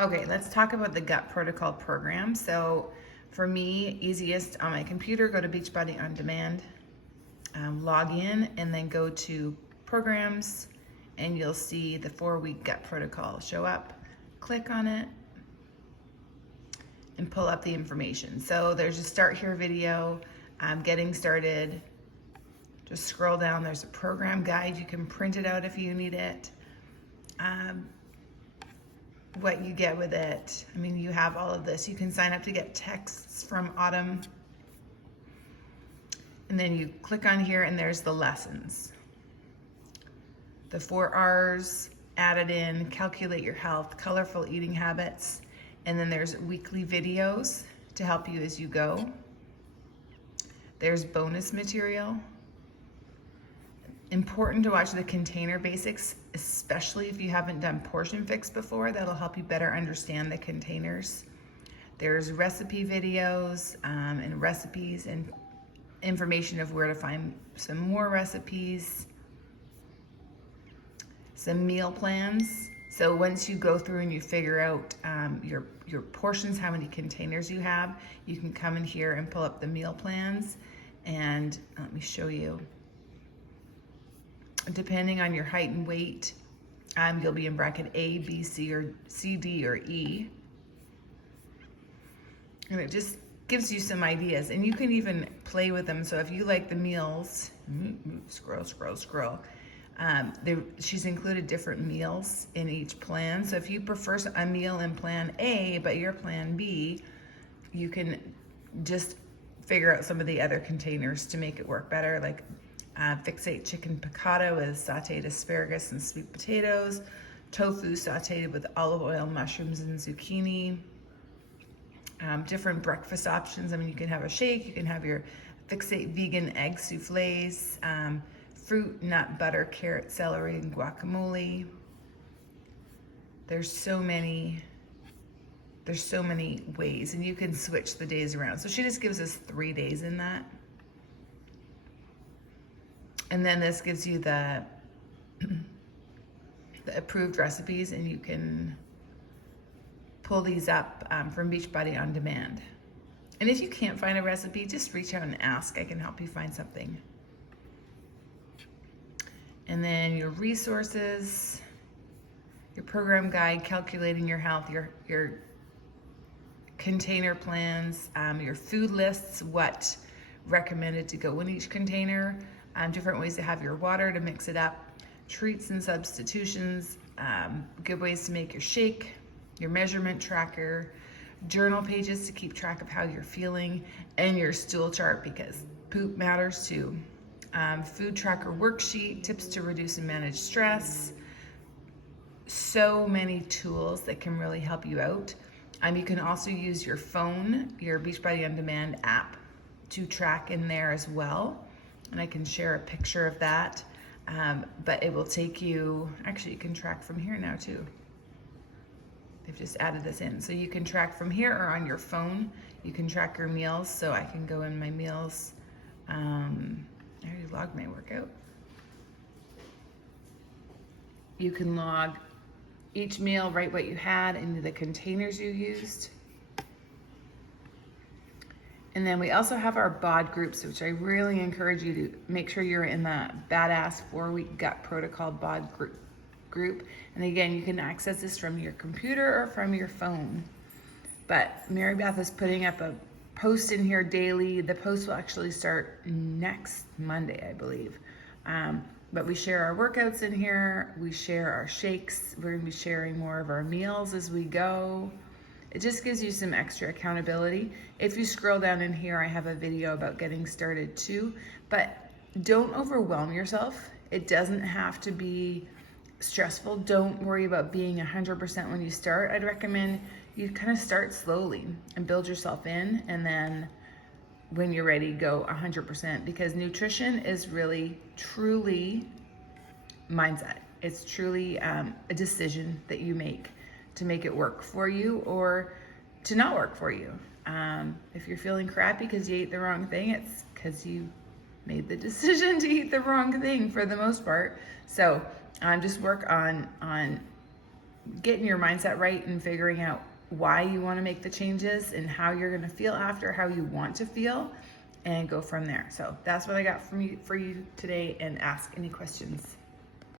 Okay, let's talk about the Gut Protocol program. So for me, easiest on my computer, go to Beachbody On Demand, log in, and then go to Programs, and you'll see the 4-week Gut Protocol show up. Click on it and pull up the information. So there's a Start Here video, getting started. Just scroll down, there's a program guide. You can print it out if you need it. What you get with it. I mean, you have all of this. You can sign up to get texts from Autumn. And then you click on here and there's the lessons. The 4 R's added in, calculate your health, colorful eating habits. And then there's weekly videos to help you as you go. There's bonus material. Important to watch the container basics, especially if you haven't done Portion Fix before. That'll help you better understand the containers. There's recipe videos and recipes and information of where to find some more recipes. Some meal plans. So once you go through and you figure out your portions, how many containers you have, you can come in here and pull up the meal plans. And let me show you. Depending on your height and weight, you'll be in bracket A, B, C, or C, D, or E. And it just gives you some ideas. And you can even play with them. So if you like the meals, scroll. She's included different meals in each plan. So if you prefer a meal in plan A, but your plan B, you can just figure out some of the other containers to make it work better. Like fixate chicken piccata with sauteed asparagus and sweet potatoes, tofu sauteed with olive oil, mushrooms, and zucchini. Different breakfast options. I mean, you can have a shake, you can have your fixate vegan egg souffles, fruit, nut, butter, carrot, celery, and guacamole. There's so many ways, and you can switch the days around. So she just gives us 3 days in that. And then this gives you the approved recipes, and you can pull these up from Beachbody On Demand. And if you can't find a recipe, just reach out and ask. I can help you find something. And then your resources, your program guide, calculating your health, your container plans, your food lists, what recommended to go in each container, different ways to have your water to mix it up, treats and substitutions, good ways to make your shake, your measurement tracker, journal pages to keep track of how you're feeling, and your stool chart because poop matters too. Food tracker worksheet, tips to reduce and manage stress. So many tools that can really help you out. You can also use your phone, your Beachbody On Demand app, to track in there as well. And I can share a picture of that. But it will take you, actually you can track from here now too. They've just added this in. So you can track from here or on your phone. You can track your meals. So I can go in my meals. I already logged my workout. You can log each meal, write what you had into the containers you used. And then we also have our BOD groups, which I really encourage you to make sure you're in the Badass 4-Week Gut Protocol BOD group. And again, you can access this from your computer or from your phone. But Mary Beth is putting up a post in here daily. The post will actually start next Monday, I believe. But we share our workouts in here. We share our shakes. We're gonna be sharing more of our meals as we go. It just gives you some extra accountability. If you scroll down in here, I have a video about getting started too, but don't overwhelm yourself. It doesn't have to be stressful. Don't worry about being 100% when you start. I'd recommend you kind of start slowly and build yourself in, and then when you're ready, go 100%, because nutrition is really, truly mindset. It's truly a decision that you make to make it work for you or to not work for you. If you're feeling crappy because you ate the wrong thing, it's because you made the decision to eat the wrong thing for the most part. So just work on getting your mindset right and figuring out why you want to make the changes and how you're going to feel after, how you want to feel, and go from there. So that's what I got from you for you today, and ask any questions.